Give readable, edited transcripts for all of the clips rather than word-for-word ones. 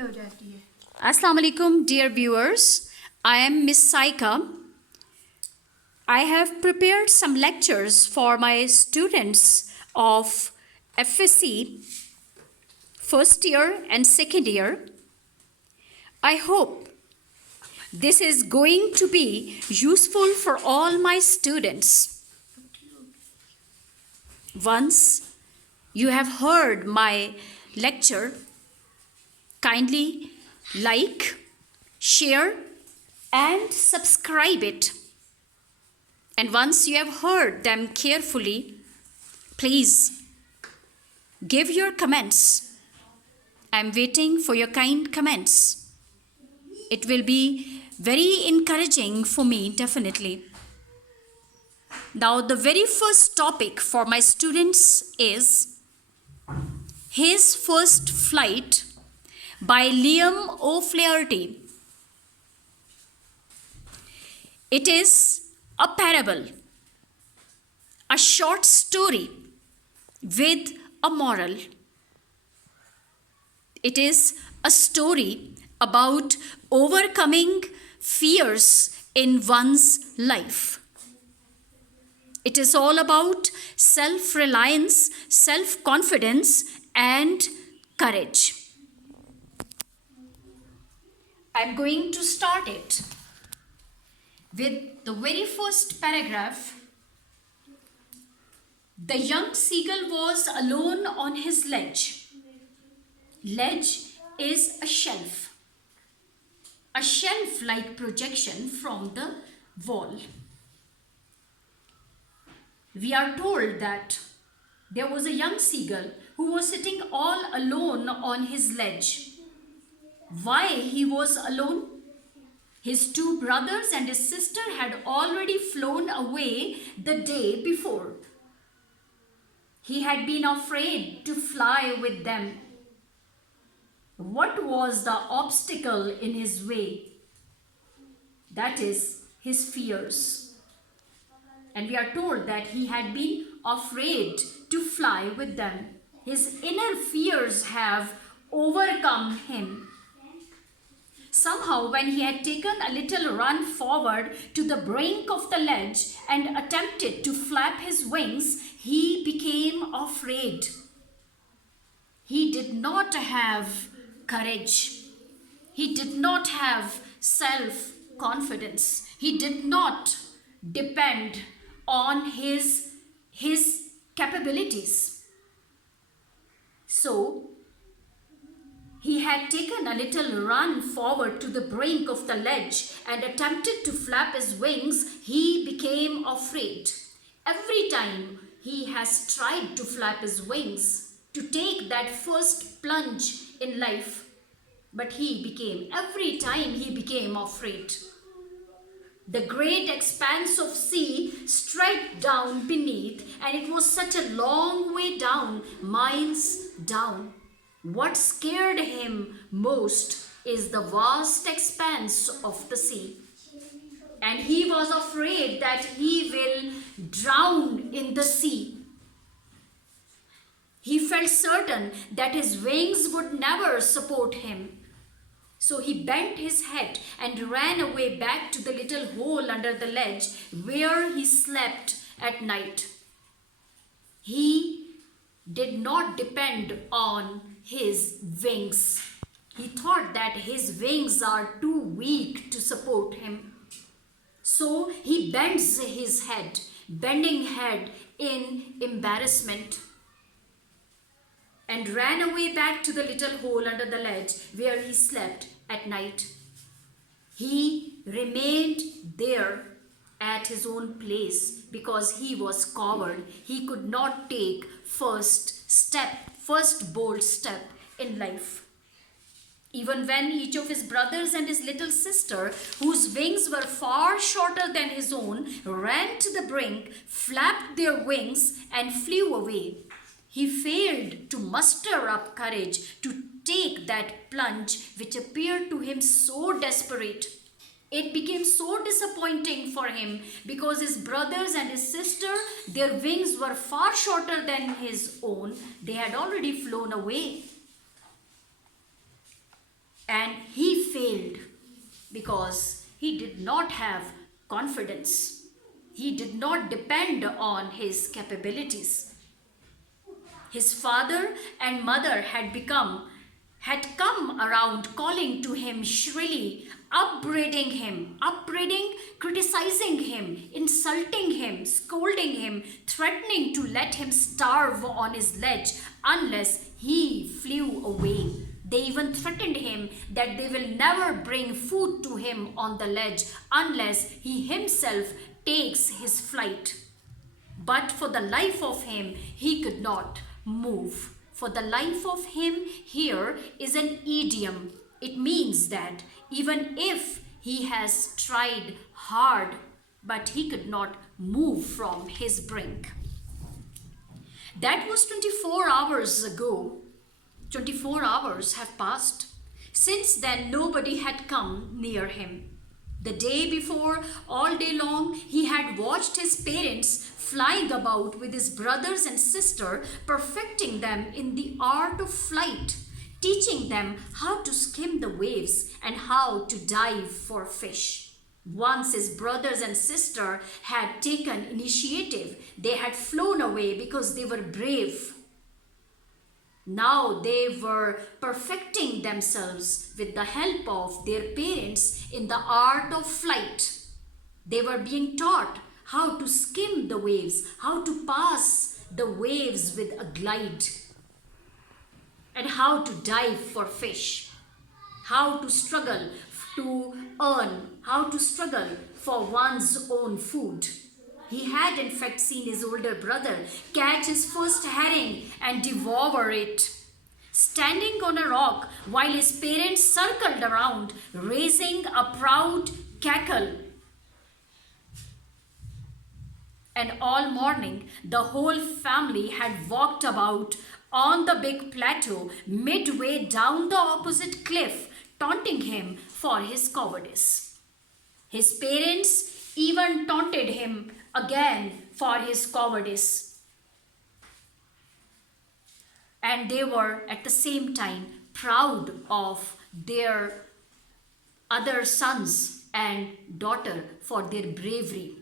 बंद हो जाती है. Assalamu alaikum, dear viewers. I am Miss Saika. I have prepared some lectures for my students of FSC first year and second year. I hope this is going to be useful for all my students. Once you have heard my lecture, kindly like, share and subscribe it. And once you have heard them carefully, please give your comments. I'm waiting for your kind comments. It will be very encouraging for me, definitely. Now, the very first topic for my students is His First Flight by Liam O'Flaherty. It is a parable, a short story with a moral. It is a story about overcoming fears in one's life. It is all about self-reliance, self-confidence, and courage. I'm going to start it with the very first paragraph. The young seagull was alone on his ledge. Ledge is a shelf-like projection from the wall. We are told that there was a young seagull who was sitting all alone on his ledge. Why he was alone? His two brothers and his sister had already flown away the day before. He had been afraid to fly with them. What was the obstacle in his way? That is his fears. And we are told that he had been afraid to fly with them. His inner fears have overcome him. Somehow, when he had taken a little run forward to the brink of the ledge and attempted to flap his wings, he became afraid. He did not have courage. He did not have self-confidence. He did not depend on his capabilities. So, he had taken a little run forward to the brink of the ledge and attempted to flap his wings. He became afraid. Every time he has tried to flap his wings, to take that first plunge in life, but every time he became afraid. The great expanse of sea stretched down beneath, and it was such a long way down, miles down. What scared him most is the vast expanse of the sea. And he was afraid that he will drown in the sea. He felt certain that his wings would never support him. So he bent his head and ran away back to the little hole under the ledge where he slept at night. He did not depend on his wings. He thought that his wings are too weak to support him. So he bends his head, bending head in embarrassment, and ran away back to the little hole under the ledge where he slept at night. He remained there at his own place because he was coward. He could not take first bold step in life. Even when each of his brothers and his little sister, whose wings were far shorter than his own, ran to the brink, flapped their wings and flew away, he failed to muster up courage to take that plunge which appeared to him so desperate. It became so disappointing for him because his brothers and his sister, their wings were far shorter than his own. They had already flown away. And he failed because he did not have confidence. He did not depend on his capabilities. His father and mother had come around calling to him shrilly, upbraiding, criticizing him, insulting him, scolding him, threatening to let him starve on his ledge unless he flew away. They even threatened him that they will never bring food to him on the ledge unless he himself takes his flight. But for the life of him, he could not move. For the life of him here is an idiom. It means that even if he has tried hard, but he could not move from his brink. That was 24 hours ago. 24 hours have passed. Since then, nobody had come near him. The day before, all day long, he had watched his parents flying about with his brothers and sister, perfecting them in the art of flight, teaching them how to skim the waves and how to dive for fish. Once his brothers and sister had taken initiative, they had flown away because they were brave. Now they were perfecting themselves with the help of their parents in the art of flight. They were being taught how to skim the waves, how to pass the waves with a glide, and how to dive for fish, how to struggle to earn, how to struggle for one's own food. He had in fact seen his older brother catch his first herring and devour it, standing on a rock while his parents circled around, raising a proud cackle. And all morning, the whole family had walked about on the big plateau midway down the opposite cliff, taunting him for his cowardice. His parents even taunted him again for his cowardice. And they were at the same time proud of their other sons and daughter for their bravery.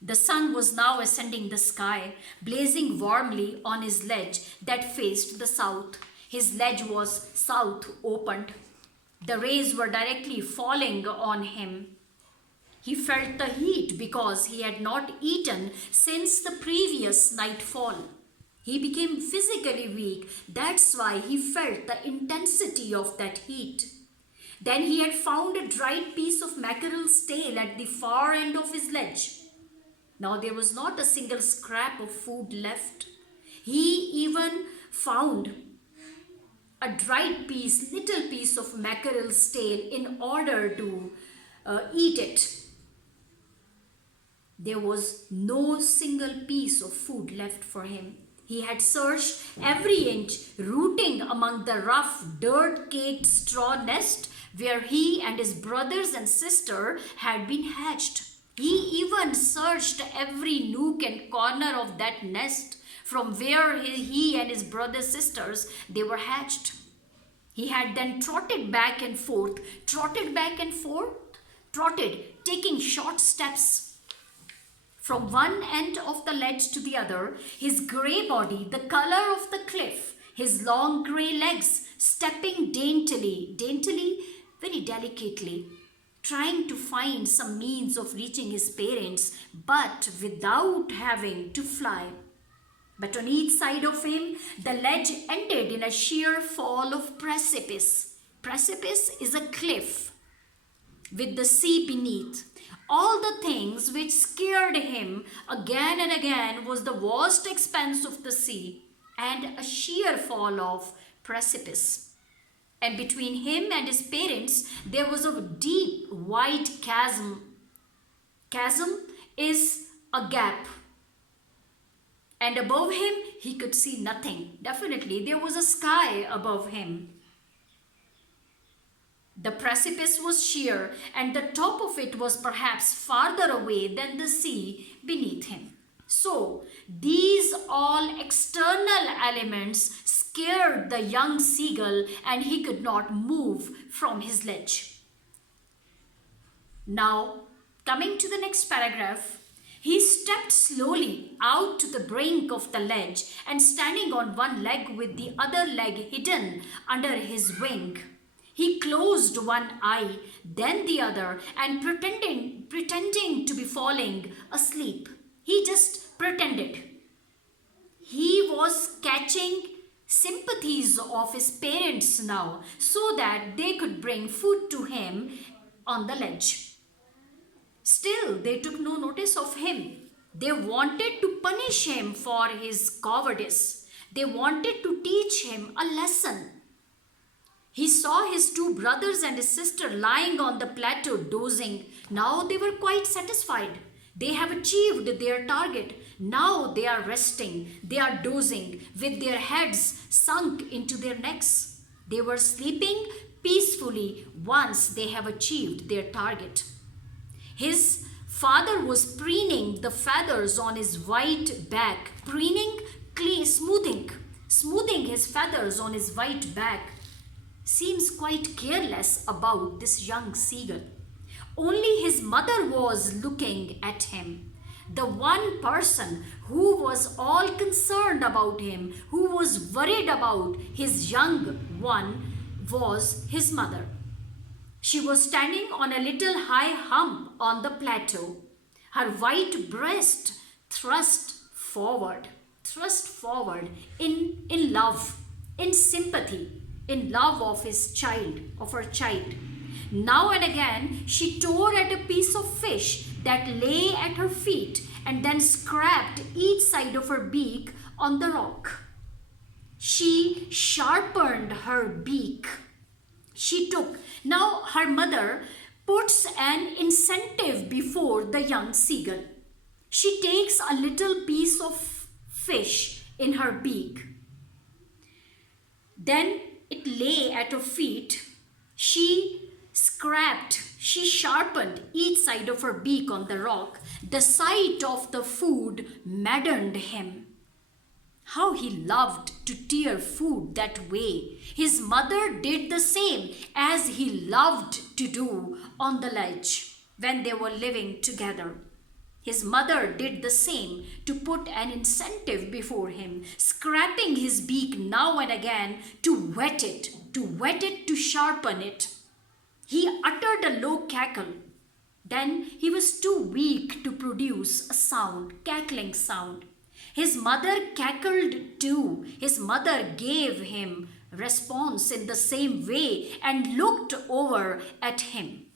The sun was now ascending the sky, blazing warmly on his ledge that faced the south. His ledge was south opened. The rays were directly falling on him. He felt the heat because he had not eaten since the previous nightfall. He became physically weak. That's why he felt the intensity of that heat. Then he had found a dried piece of mackerel's tail at the far end of his ledge. Now there was not a single scrap of food left. He even found a dried little piece of mackerel's tail in order to eat it. There was no single piece of food left for him. He had searched every inch, rooting among the rough, dirt-caked straw nest where he and his brothers and sister had been hatched. He even searched every nook and corner of that nest from where he and his brothers and sisters they were hatched. He had then trotted, taking short steps from one end of the ledge to the other, his grey body the color of the cliff, his long grey legs stepping daintily, very delicately, trying to find some means of reaching his parents, but without having to fly. But on each side of him, the ledge ended in a sheer fall of precipice. Precipice is a cliff with the sea beneath. All the things which scared him again and again was the vast expanse of the sea and a sheer fall of precipice. And between him and his parents, there was a deep, wide chasm. Chasm is a gap. And above him, he could see nothing. Definitely, there was a sky above him. The precipice was sheer, and the top of it was perhaps farther away than the sea beneath him. So, These all external elements scared the young seagull and he could not move from his ledge. Now, coming to the next paragraph, he stepped slowly out to the brink of the ledge and standing on one leg with the other leg hidden under his wing. He closed one eye, then the other, and pretending to be falling asleep. He just pretended. He was catching sympathies of his parents now so that they could bring food to him on the ledge. Still, they took no notice of him. They wanted to punish him for his cowardice. They wanted to teach him a lesson. He saw his two brothers and his sister lying on the plateau dozing. Now they were quite satisfied. They have achieved their target. Now they are resting. They are dozing with their heads sunk into their necks. They were sleeping peacefully once they have achieved their target. His father was preening the feathers on his white back. Smoothing his feathers on his white back. Seems quite careless about this young seagull. Only his mother was looking at him. The one person who was all concerned about him, who was worried about his young one, was his mother. She was standing on a little high hump on the plateau, her white breast thrust forward in love, in sympathy, in love of her child. Now and again, she tore at a piece of fish that lay at her feet and then scraped each side of her beak on the rock. She sharpened her beak. Now her mother puts an incentive before the young seagull. She takes a little piece of fish in her beak. Then it lay at her feet. She sharpened each side of her beak on the rock. The sight of the food maddened him. How he loved to tear food that way. His mother did the same as he loved to do on the ledge when they were living together. His mother did the same to put an incentive before him, scraping his beak now and again to whet it, to sharpen it. He uttered a low cackle. Then he was too weak to produce a sound, cackling sound. His mother cackled too. His mother gave him response in the same way and looked over at him.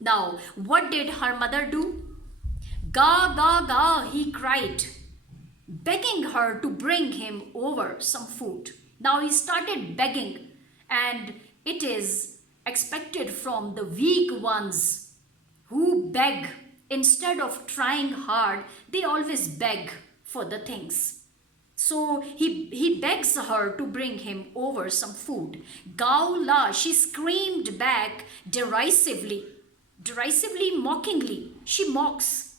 Now, what did her mother do? "Ga, ga, ga," he cried, begging her to bring him over some food. Now he started begging, and it is expected from the weak ones who beg. Instead of trying hard, they always beg for the things. So he begs her to bring him over some food. "Gao la," she screamed back derisively, mockingly. She mocks.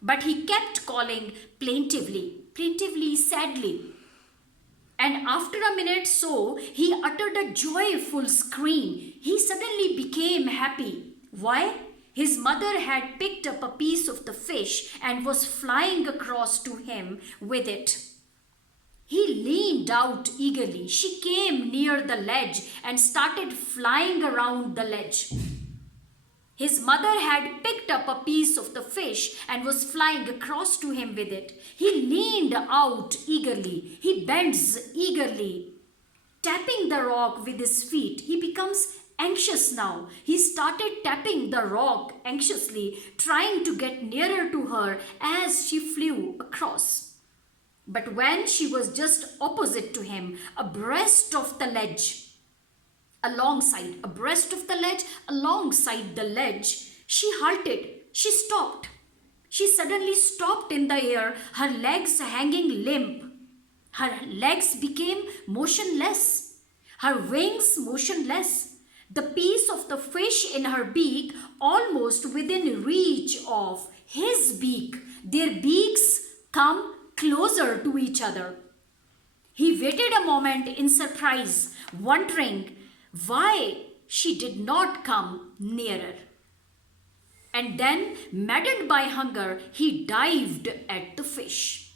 But he kept calling plaintively, sadly. And after a minute so, he uttered a joyful scream. He suddenly became happy. Why? His mother had picked up a piece of the fish and was flying across to him with it. He leaned out eagerly. She came near the ledge and started flying around the ledge. His mother had picked up a piece of the fish and was flying across to him with it. He leaned out eagerly. He bends eagerly, tapping the rock with his feet. He becomes anxious now. He started tapping the rock anxiously, trying to get nearer to her as she flew across. But when she was just opposite to him, abreast the ledge, alongside the ledge, she halted. She stopped. She suddenly stopped in the air, her legs hanging limp. Her legs became motionless, her wings motionless. The piece of the fish in her beak almost within reach of his beak. Their beaks come closer to each other. He waited a moment in surprise, wondering why she did not come nearer. And then, maddened by hunger, he dived at the fish.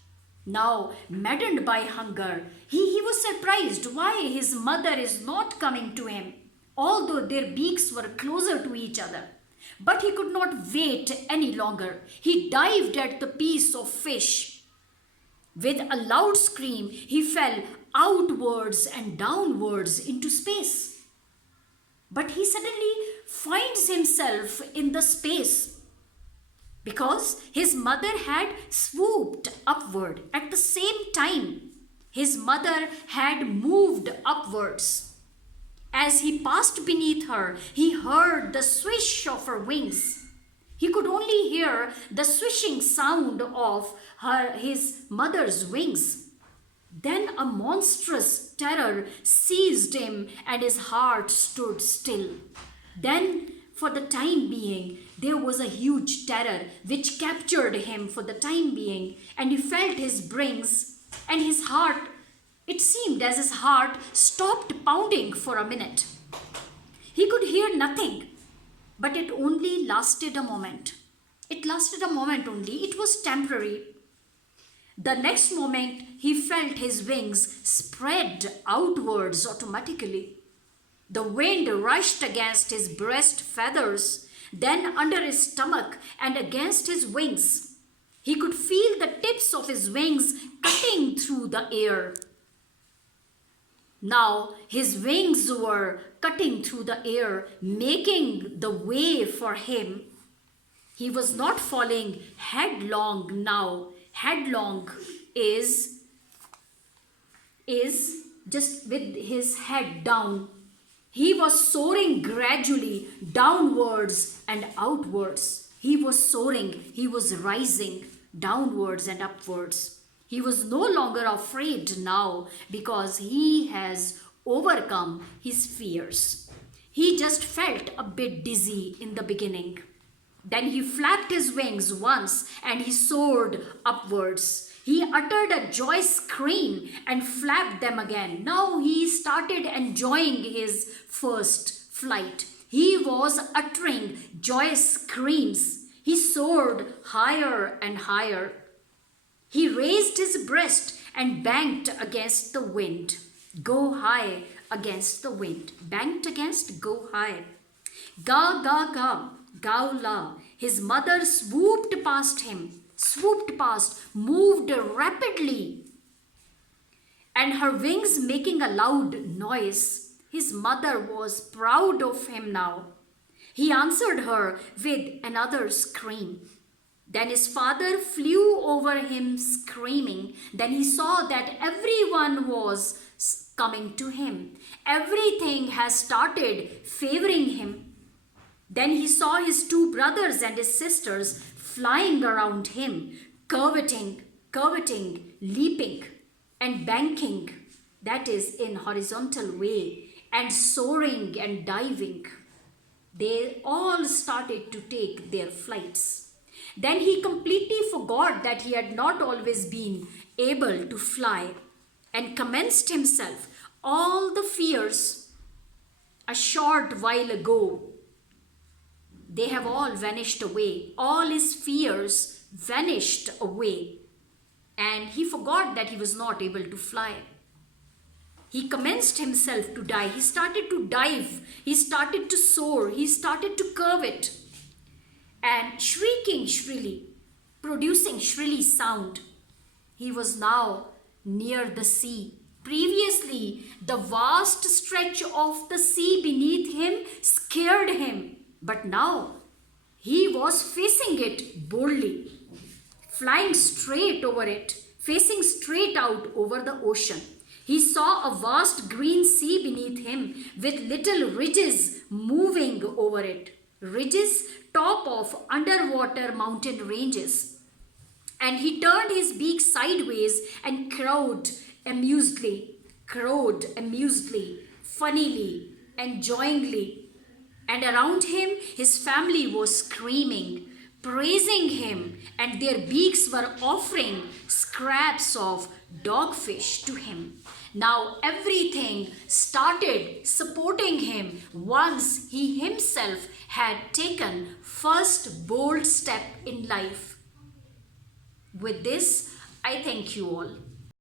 Now, maddened by hunger, he was surprised why his mother is not coming to him, although their beaks were closer to each other. But he could not wait any longer. He dived at the piece of fish. With a loud scream, he fell outwards and downwards into space. But he suddenly finds himself in the space because his mother had swooped upward at the same time. His mother had moved upwards. As he passed beneath her, he heard the swish of her wings. He could only hear the swishing sound of his mother's wings. Then a monstrous terror seized him and his heart stood still. Then, for the time being, there was a huge terror which captured him for the time being, and he felt his brains and his heart. It seemed as his heart stopped pounding for a minute. He could hear nothing, but it only lasted a moment. It lasted a moment only. It was temporary. The next moment, he felt his wings spread outwards automatically. The wind rushed against his breast feathers, then under his stomach and against his wings. He could feel the tips of his wings cutting through the air. Now his wings were cutting through the air, making the way for him. He was not falling headlong now. Headlong is just with his head down. He was soaring gradually downwards and outwards. He was soaring, he was rising downwards and upwards. He was no longer afraid now because he has overcome his fears. He just felt a bit dizzy in the beginning. Then he flapped his wings once and he soared upwards. He uttered a joyous scream and flapped them again. Now he started enjoying his first flight. He was uttering joyous screams. He soared higher and higher. He raised his breast and banked against the wind. Go high against the wind. Banked against, go high. Ga, ga, ga. Gaula, his mother swooped past him, moved rapidly, and her wings making a loud noise. His mother was proud of him now. He answered her with another scream. Then his father flew over him screaming. Then he saw that everyone was coming to him. Everything has started favoring him. Then he saw his two brothers and his sisters flying around him, curveting, leaping and banking, that is in horizontal way, and soaring and diving. They all started to take their flights. Then he completely forgot that he had not always been able to fly and commenced himself all the fears a short while ago. They have all vanished away. All his fears vanished away. And he forgot that he was not able to fly. He commenced himself to dive. He started to dive. He started to soar. He started to curvet. And shrieking shrilly, producing shrilly sound. He was now near the sea. Previously, the vast stretch of the sea beneath him scared him. But now, he was facing it boldly, flying straight over it, facing straight out over the ocean. He saw a vast green sea beneath him with little ridges moving over it. Ridges top of underwater mountain ranges. And he turned his beak sideways and crowed amusedly, funnily, enjoyingly. And around him, his family was screaming, praising him, and their beaks were offering scraps of dogfish to him. Now everything started supporting him once he himself had taken first bold step in life. With this, I thank you all.